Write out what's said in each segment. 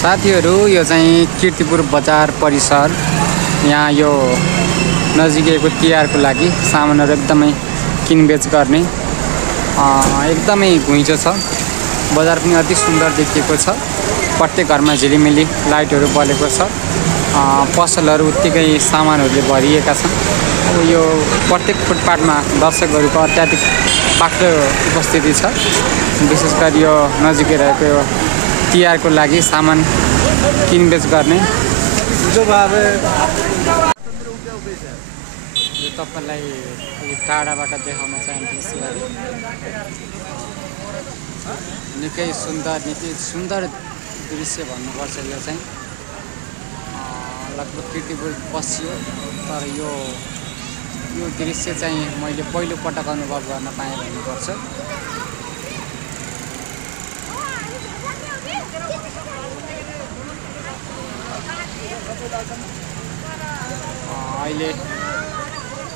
साथीहरू यो चाहिँ कीर्तिपुर बजार परिसर। यहाँ यो नजिकैको तिहारको लागि सामानहरू एकदमै किनबेच गर्ने एकदमै घुइँचो छ। बजार पनि अति सुन्दर देखिएको छ। प्रत्येक घरमा झिलिमिली लाइटहरू बलेको छ। पसलहरू उत्तिकै सामानहरूले भरिएका छन्। अब यो प्रत्येक फुटपाथमा दर्शकहरूको अत्याधिक बाक्लो उपस्थिति छ। विशेष गरी यो नजिकै रहेको यो तिहारको लागि सामान किनबेच गर्ने। यो तपाईलाई टाढाबाट देखाउन चाहन्छु। निकै सुन्दर दृश्य भन्नुपर्छ। यो चाहिँ लगभग कीर्तिपुर बसियो, तर यो दृश्य चाहिँ मैले पहिलो पटक अनुभव गर्न पाएँ भन्नुपर्छ।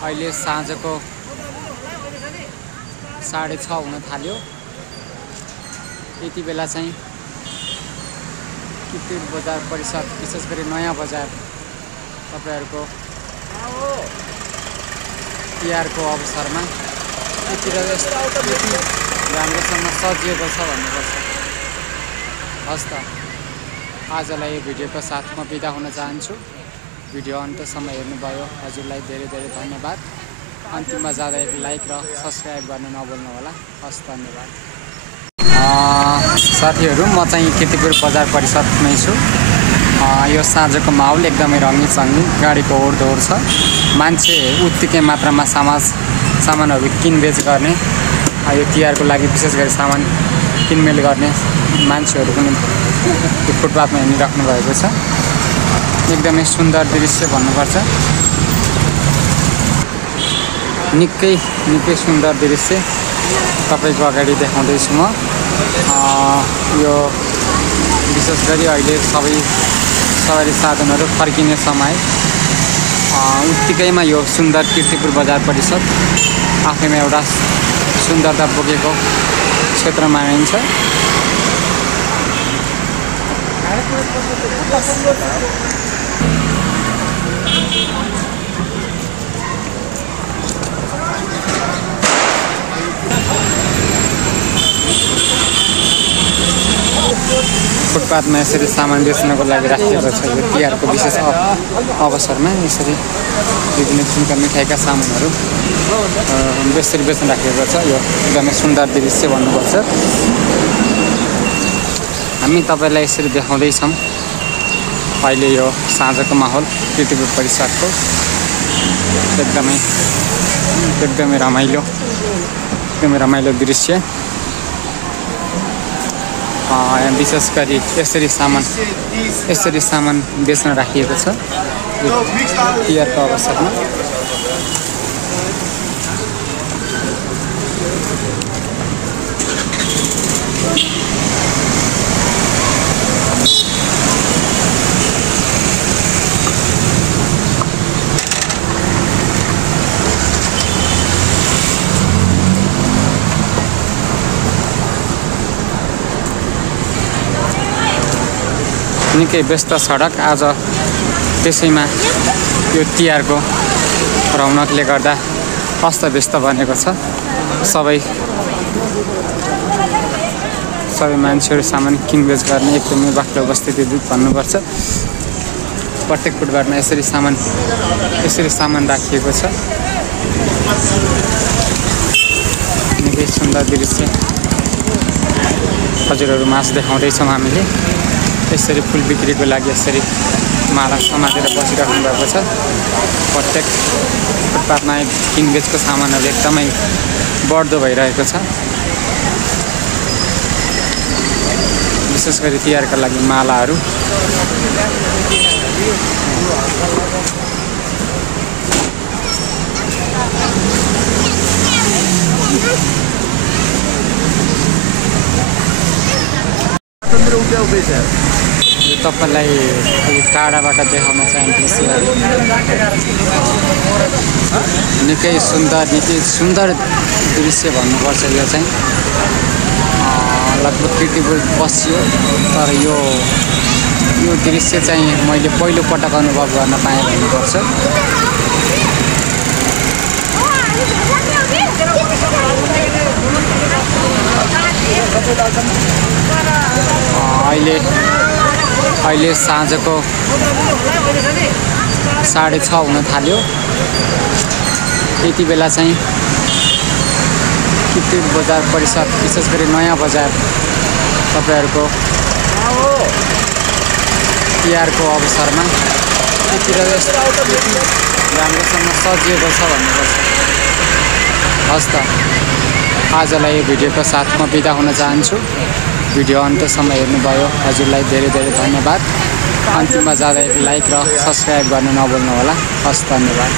अहिले साँझको 6:30 हुन थाल्यो। यति बेला चाहिँ कीर्तिपुर बजार परिसर, विशेष गरी नयाँ बजार तपाईहरुको तिहारको अवसरमा यति राम्रोसँग सजिएको छ भन्नुपर्छ। हस् त, आजलाई यो भिडियोको साथ म बिदा हुन चाहन्छु। भिडियो अन्तसम्म हेर्नुभयो हजुरलाई धेरै धेरै धन्यवाद। अन्तिममा जाँदा एक लाइक र सब्सक्राइब गर्न नभुल्नु होला। हस्, धन्यवाद। साथीहरू, म चाहिँ कीर्तिपुर बजार परिसरमै छु। यो साँझको माहौल एकदमै रङ्गी चङ्गी, गाडीको ओहोरदोहोर छ। मान्छे उत्तिकै मात्रामा सामानहरू किनबेच गर्ने, यो तिहारको लागि विशेष गरी सामान किनमेल गर्ने मान्छेहरू पनि फुटपाथमा हिँडिराख्नु भएको छ। एकदमै सुन्दर दृश्य भन्नुपर्छ। निकै सुन्दर दृश्य तपाईको अगाडि देखाउँदैछु म। यो विशेष गरी अहिले सवारी साधनहरू फर्किने समय, उत्तिकैमा यो सुन्दर कीर्तिपुर बजार परिसर आफैमा एउटा सुन्दरता बोकेको क्षेत्र मानिन्छ। फुटपाथमा यसरी सामान बेच्नको लागि राखिएको छ। यो तिहारको विशेष अवसरमा यसरी विभिन्न किसिमका मिठाईका सामानहरू यसरी बेच्न राखिएको छ। यो एकदमै सुन्दर दृश्य भन्नुपर्छ। हामी तपाईलाई यसरी देखाउँदैछौँ अहिले यो साँझको माहौल कीर्तिपुर परिसरको। एकदमै रमाइलो दृश्य। विशेष गरी यसरी सामान बेच्न राखिएको छ तिहारको अवसरमा। निकै व्यस्त सडक आज, त्यसैमा यो तिहारको रौनकले गर्दा अस्तव्यस्त बनेको छ। सबै मान्छेहरू सामान किनबेच गर्ने एकदमै बाक्लो उपस्थिति भन्नुपर्छ। प्रत्येक फुटपाथमा यसरी सामान राखिएको छ। निकै सुन्दर दृश्य हजुरहरू माझ देखाउँदैछौँ हामीले। यसरी फुल बिक्रीको लागि यसरी माला समातेर बसिराख्नु भएको छ। प्रत्येक फुटपाथमा किनबेचको सामानहरू एकदमै बढ्दो भइरहेको छ। विशेष गरी तिहारका लागि मालाहरू। यो तपाईलाई टाढाबाट देखाउन चाहन्छु। निकै सुन्दर दृश्य भन्नुपर्छ। यो चाहिँ लगभग कीर्तिपुर बसियो, तर यो यो दृश्य चाहिँ मैले पहिलो पटक अनुभव गर्न पाएँ भन्नुपर्छ। अहिले साँझको 6:30 हुन थाल्यो। यति बेला चाहिँ कीर्तिपुर बजार परिसर विशेष गरी नयाँ बजार तपाईहरुको तिहारको अवसरमा यति राम्रोसँग सजिएको छ भन्नुपर्छ। हस् त आजलाई यो भिडियोको साथ म बिदा हुन चाहन्छु। भिडियो अन्तसम्म हेर्नुभयो हजुरलाई धेरै धेरै धन्यवाद। अन्तिममा जाँदा लाइक र सब्स्क्राइब गर्न नभुल्नु होला। हस् धन्यवाद।